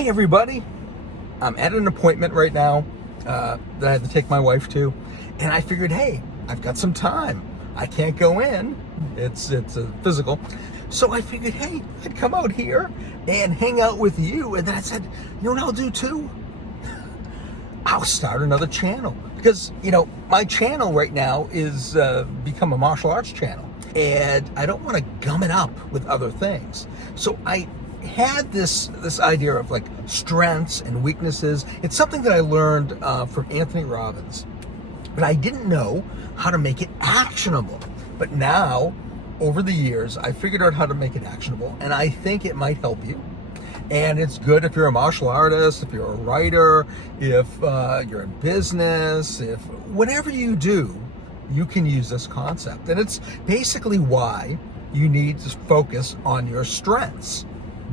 Hey everybody, I'm at an appointment right now that I had to take my wife to, and I figured, hey, I've got some time. I can't go in. It's a physical. So I figured, hey, I'd come out here and hang out with you. And then I said, you know what I'll do too? I'll start another channel. Because, my channel right now is become a martial arts channel. And I don't want to gum it up with other things. So I had this idea of like strengths and weaknesses. It's something that I learned from Anthony Robbins, but I didn't know how to make it actionable. But now, over the years, I figured out how to make it actionable, and I think it might help you. And it's good if you're a martial artist, if you're a writer, if you're in business, if whatever you do, you can use this concept. And it's basically why you need to focus on your strengths,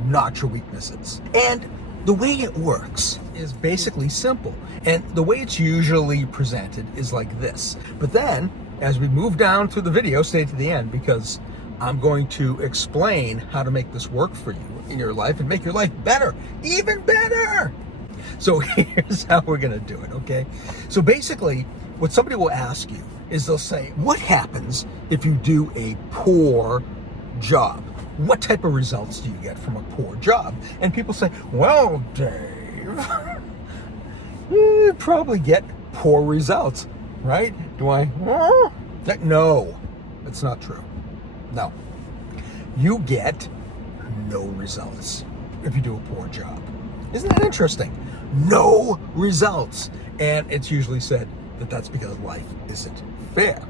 not your weaknesses. And the way it works is basically simple. And the way it's usually presented is like this. But then, as we move down through the video, stay to the end, because I'm going to explain how to make this work for you in your life and make your life better, even better. So here's how we're gonna do it, okay? So basically, what somebody will ask you is they'll say, what happens if you do a poor job? What type of results do you get from a poor job? And people say, well, Dave, you probably get poor results, right? Do I? No, that's not true. No. You get no results if you do a poor job. Isn't that interesting? No results. And it's usually said that that's because life isn't fair.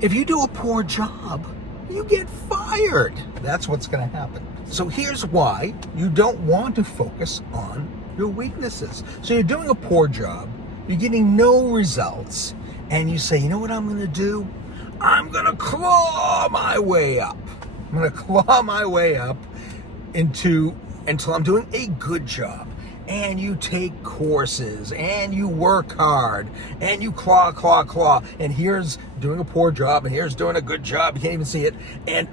If you do a poor job, you get fired. That's what's going to happen. So here's why you don't want to focus on your weaknesses. So you're doing a poor job, you're getting no results, and you say, you know what I'm going to do? I'm going to claw my way up. I'm going to claw my way up until I'm doing a good job. And you take courses, and you work hard, and you claw, and here's doing a poor job, and here's doing a good job, you can't even see it, and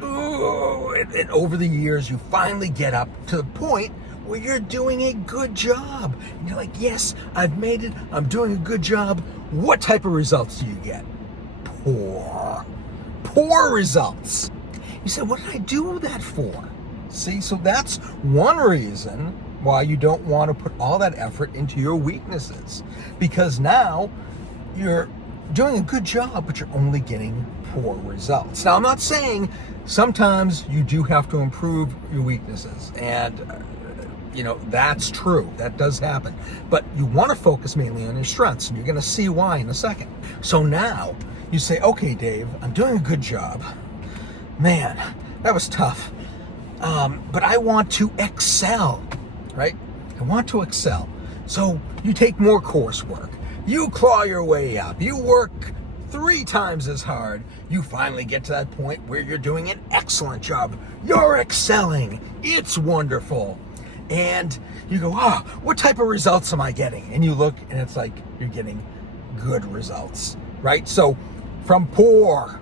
over the years, you finally get up to the point where you're doing a good job. And you're like, yes, I've made it, I'm doing a good job. What type of results do you get? Poor results. You say, what did I do that for? See, so that's one reason why you don't want to put all that effort into your weaknesses, because now you're doing a good job, but you're only getting poor results. Now, I'm not saying sometimes you do have to improve your weaknesses, and that's true. That does happen. But you want to focus mainly on your strengths, and you're going to see why in a second. So now you say, okay, Dave, I'm doing a good job. Man, that was tough. But I want to excel. Right? I want to excel. So you take more coursework. You claw your way up. You work 3 times as hard. You finally get to that point where you're doing an excellent job. You're excelling. It's wonderful. And you go, what type of results am I getting? And you look, and it's like you're getting good results, right? So from poor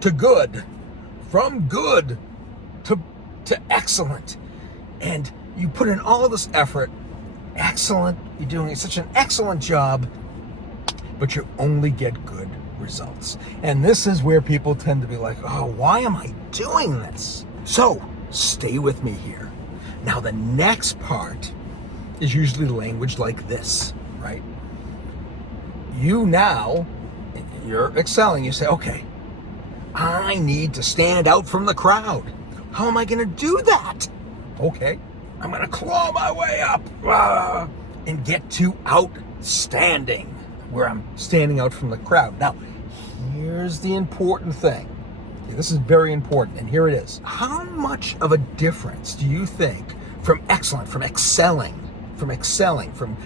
to good, from good to excellent. And you put in all this effort, excellent, you're doing such an excellent job, but you only get good results. And this is where people tend to be like, why am I doing this? So stay with me here. Now the next part is usually language like this, right? You're excelling. You say, okay, I need to stand out from the crowd. How am I going to do that? Okay, I'm going to claw my way up and get to outstanding, where I'm standing out from the crowd. Now, here's the important thing. Okay, this is very important, and here it is. How much of a difference do you think from excellent, from excelling, from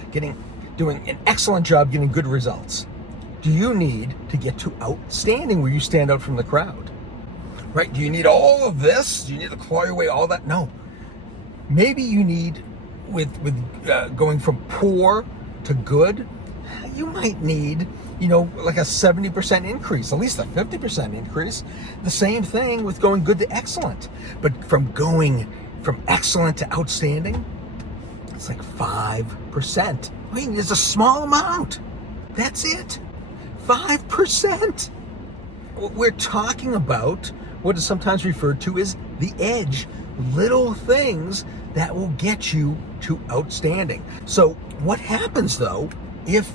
doing an excellent job, getting good results, do you need to get to outstanding, where you stand out from the crowd? Right? Do you need all of this? Do you need to claw your way all that? No. Maybe you need, with going from poor to good, you might need, like a 70% increase, at least a 50% increase. The same thing with going good to excellent. But from going from excellent to outstanding, It's like 5%. I mean, it's a small amount. That's it. 5%. We're talking about what is sometimes referred to as the edge. Little things that will get you to outstanding. So what happens though if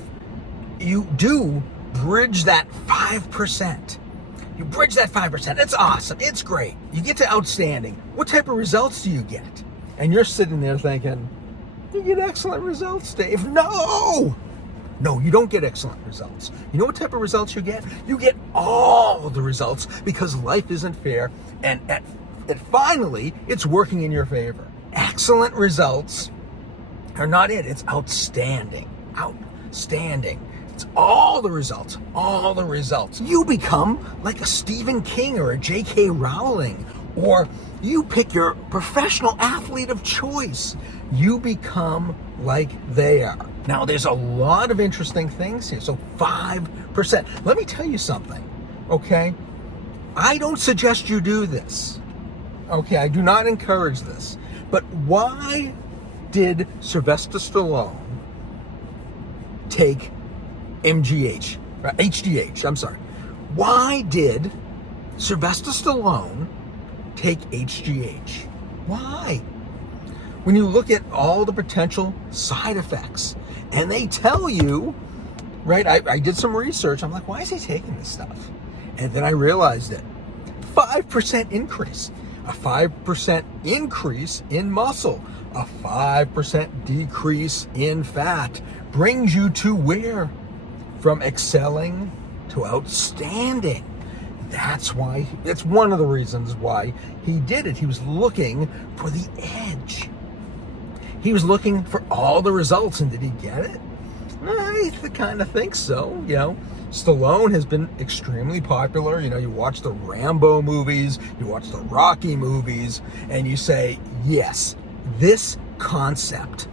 you do bridge that 5%? You bridge that 5%. It's awesome. It's great. You get to outstanding. What type of results do you get? And you're sitting there thinking, you get excellent results, Dave. No, you don't get excellent results. You know what type of results you get? You get all the results, because life isn't fair, and finally, it's working in your favor. Excellent results are not it. It's outstanding. Outstanding. It's all the results. All the results. You become like a Stephen King or a J.K. Rowling, or you pick your professional athlete of choice. You become like they are. Now, there's a lot of interesting things here. So 5%. Let me tell you something, okay? I don't suggest you do this. Okay, I do not encourage this. But why did Sylvester Stallone take HGH? I'm sorry. Why did Sylvester Stallone take HGH? Why? When you look at all the potential side effects, and they tell you, right? I did some research. I'm like, why is he taking this stuff? And then I realized it. 5% increase. A 5% increase in muscle, a 5% decrease in fat brings you to where? From excelling to outstanding. That's why, it's one of the reasons why he did it. He was looking for the edge. He was looking for all the results, and did he get it? I kind of think so. You know, Stallone has been extremely popular. You know, you watch the Rambo movies, you watch the Rocky movies, and you say, yes, this concept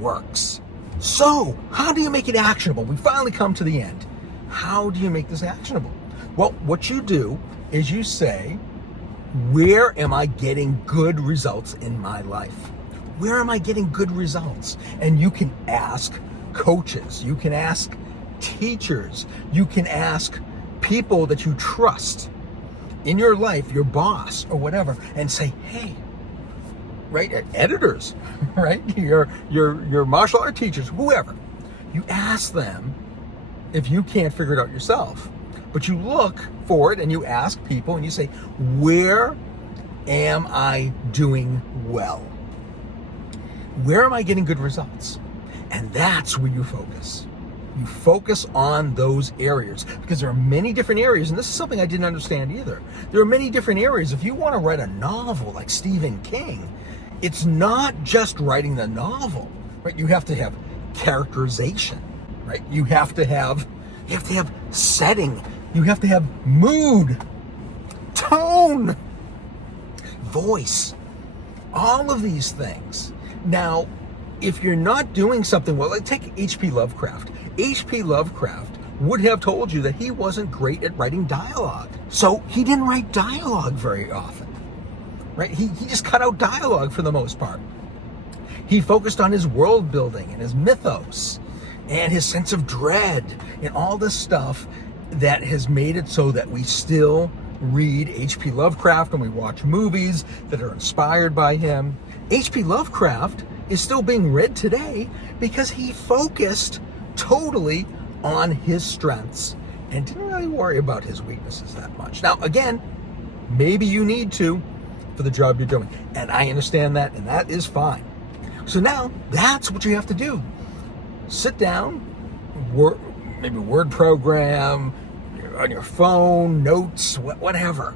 works. So, how do you make it actionable? We finally come to the end. How do you make this actionable? Well, what you do is you say, where am I getting good results in my life? Where am I getting good results? And you can ask coaches, you can ask teachers, you can ask people that you trust in your life, your boss or whatever, and say, hey, right, editors, right, your martial art teachers, whoever, you ask them if you can't figure it out yourself, but you look for it and you ask people and you say, where am I doing well? Where am I getting good results? And that's where you focus. You focus on those areas, because there are many different areas, and this is something I didn't understand either. There are many different areas. If you want to write a novel like Stephen King, it's not just writing the novel, right? You have to have characterization, right? You have to have setting. You have to have mood, tone, voice, all of these things. Now, if you're not doing something well, like take H.P. Lovecraft. H.P. Lovecraft would have told you that he wasn't great at writing dialogue. So he didn't write dialogue very often, right? He just cut out dialogue for the most part. He focused on his world building and his mythos and his sense of dread and all this stuff that has made it so that we still read H.P. Lovecraft and we watch movies that are inspired by him. H.P. Lovecraft is still being read today because he focused totally on his strengths and didn't really worry about his weaknesses that much. Now, again, maybe you need to for the job you're doing, and I understand that, and that is fine. So now, that's what you have to do. Sit down, maybe word program, on your phone, notes, whatever.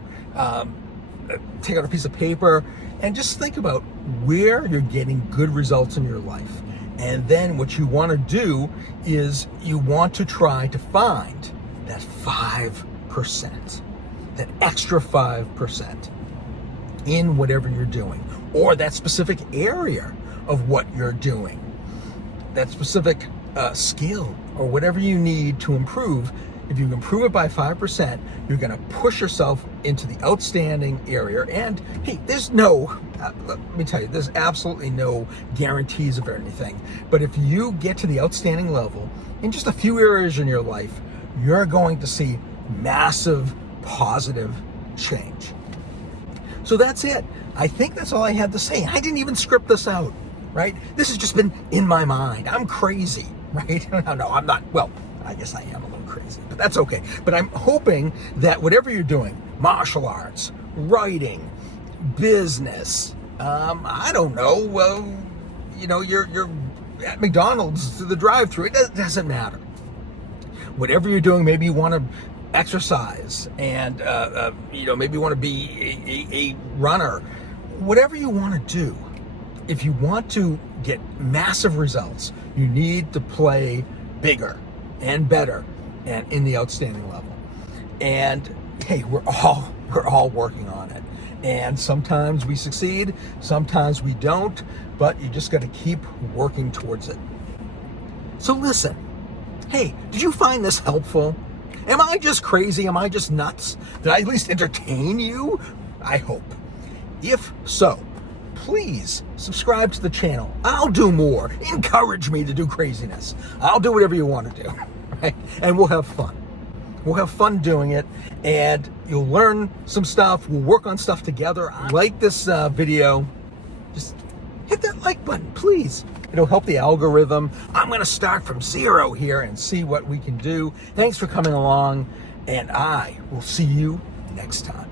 Take out a piece of paper and just think about where you're getting good results in your life. And then what you want to do is you want to try to find that 5%, that extra 5% in whatever you're doing, or that specific area of what you're doing, that specific skill or whatever you need to improve. If you improve it by 5%, you're going to push yourself into the outstanding area. And hey, there's no let me tell you, there's absolutely no guarantees of anything. But if you get to the outstanding level in just a few areas in your life, you're going to see massive positive change. So that's it. I think that's all I had to say. I didn't even script this out, right? This has just been in my mind. I'm crazy, right? No, I'm not. Well, I guess I am a little crazy, but that's okay. But I'm hoping that whatever you're doing, martial arts, writing, business, I don't know, you're at McDonald's through the drive-thru. It doesn't matter. Whatever you're doing, maybe you want to exercise and, maybe you want to be a runner. Whatever you want to do, if you want to get massive results, you need to play bigger and better and in the outstanding level. And hey, we're all working on it. And sometimes we succeed, sometimes we don't, but you just got to keep working towards it. So listen, hey, did you find this helpful? Am I just crazy? Am I just nuts? Did I at least entertain you? I hope. If so, please subscribe to the channel. I'll do more. Encourage me to do craziness. I'll do whatever you want to do, right? And we'll have fun. We'll have fun doing it, and you'll learn some stuff. We'll work on stuff together. Like this video. Just hit that like button, please. It'll help the algorithm. I'm going to start from 0 here and see what we can do. Thanks for coming along, and I will see you next time.